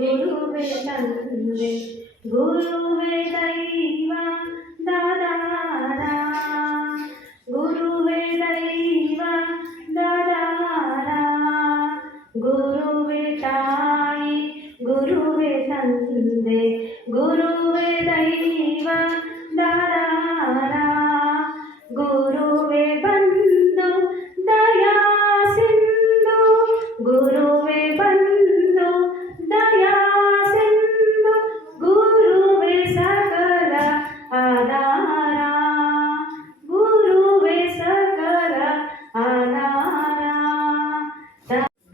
ಗುರುವೇ ತಂದೆ ಗುರುವೇ ದೈವ ದಾದಾರ ಗುರುವೇ ದೈವ ದಾದಾರ ಗುರುವೇ ತಾಯಿ ಗುರುವೇ ತಂದೆ ಗುರುವೇ ದೈವ ದಾದಾರ ಗುರುವೇ ಬಂದು ದಯಾ ಸಿಂಧು ಗುರುವೇ ಬಂದು ದಯಾ ಸಿಂಧು ಗುರುವೇ ಸಕಲ ಆಧಾರ ಗುರುವೇ ಸಕಲ ಆಧಾರ.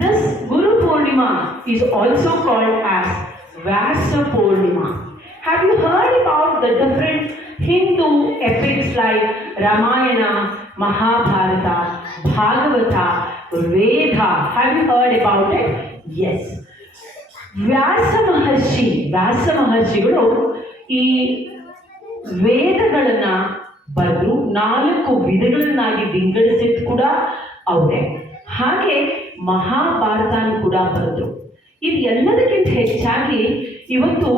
This Guru Purnima is also called as Vyasa Purnima. Have you heard about the different Hindu epics like Ramayana, Mahabharata, Bhagavata, Veda? Have you heard about it? Yes. ವ್ಯಾಸ ಮಹರ್ಷಿಗಳು ಈ ವೇದಗಳನ್ನ ಬರೆದು 4 ವಿಧಗಳನ್ನಾಗಿ ವಿಂಗಡಿಸಿದ್ ಕೂಡ ಅವರೇ. ಹಾಗೆ ಮಹಾಭಾರತನ ಕೂಡ ಬರೆದ್ರು. ಇದು ಎಲ್ಲದಕ್ಕಿಂತ ಹೆಚ್ಚಾಗಿ ಇವತ್ತು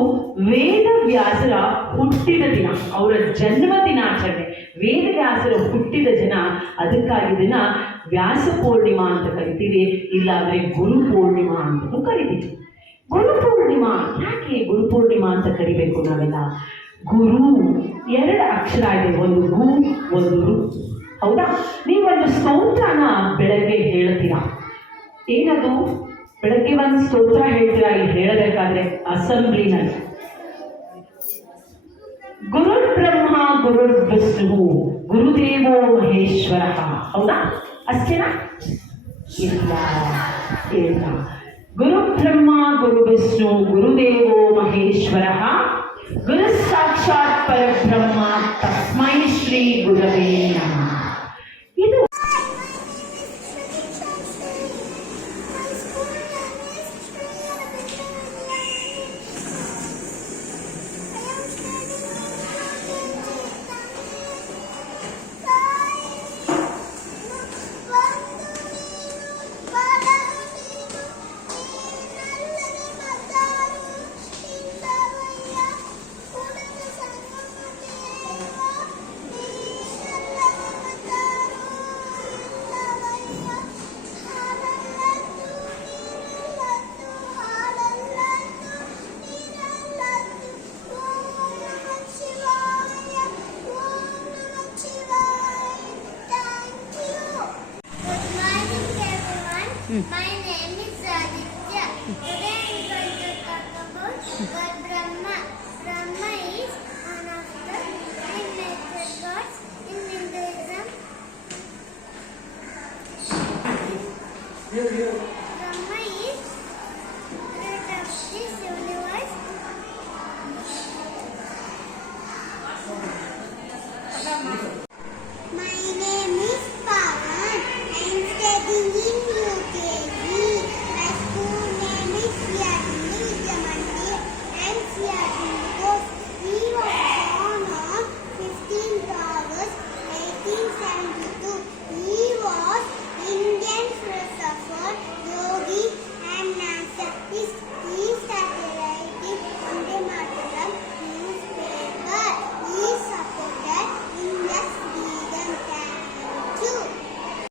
ವೇದವ್ಯಾಸರ ಹುಟ್ಟಿದ ದಿನ, ಅವರ ಜನ್ಮ ದಿನಾಚರಣೆ. ವೇದವ್ಯಾಸರ ಹುಟ್ಟಿದ ದಿನ, ಅದಕ್ಕಾಗಿ ದಿನ ವ್ಯಾಸ ಪೂರ್ಣಿಮಾ ಅಂತ ಕರಿತೀವಿ, ಇಲ್ಲಾಂದ್ರೆ ಗುರು ಪೂರ್ಣಿಮಾ ಅಂತಲೂ ಕರಿತೀವಿ. ಗುರು ಪೂರ್ಣಿಮಾ ಯಾಕೆ ಗುರು ಪೂರ್ಣಿಮಾ ಅಂತ ಕರಿಬೇಕು ನಾವೆಲ್ಲ? ಗುರು 2 ಅಕ್ಷರ ಇದೆ, ಒಂದು ಗು ಒಂದು ರು. ಹೌದಾ? ನೀವೊಂದು ಸ್ತೋತ್ರನ ಬೆಳಗ್ಗೆ ಹೇಳ್ತೀರಾ. ಏನದು? ಬೆಳಗ್ಗೆ ಒಂದು ಸ್ತೋತ್ರ ಹೇಳ್ತೀರಾ. ಇಲ್ಲಿ ಹೇಳಬೇಕಾದ್ರೆ ಅಸೆಂಬ್ಲಿನಲ್ಲಿ ಗುರುರ್ ಬ್ರಹ್ಮ ಗುರುರ್ ವಿಷ್ಣು ಗುರುದೇವೋ ಮಹೇಶ್ವರ. ಹೌದಾ? ಅಷ್ಟೇನಾ? ಇಲ್ಲ. ಗುರು ಬ್ರಹ್ಮ ಗುರು ವಿಷ್ಣು ಗುರುದೇವೋ ಮಹೇಶ್ವರ ಗುರು ಸಾಕ್ಷಾತ್ ಪರಬ್ರಹ್ಮ ತಸ್ಮೈ ಶ್ರೀ ಗುರವೇ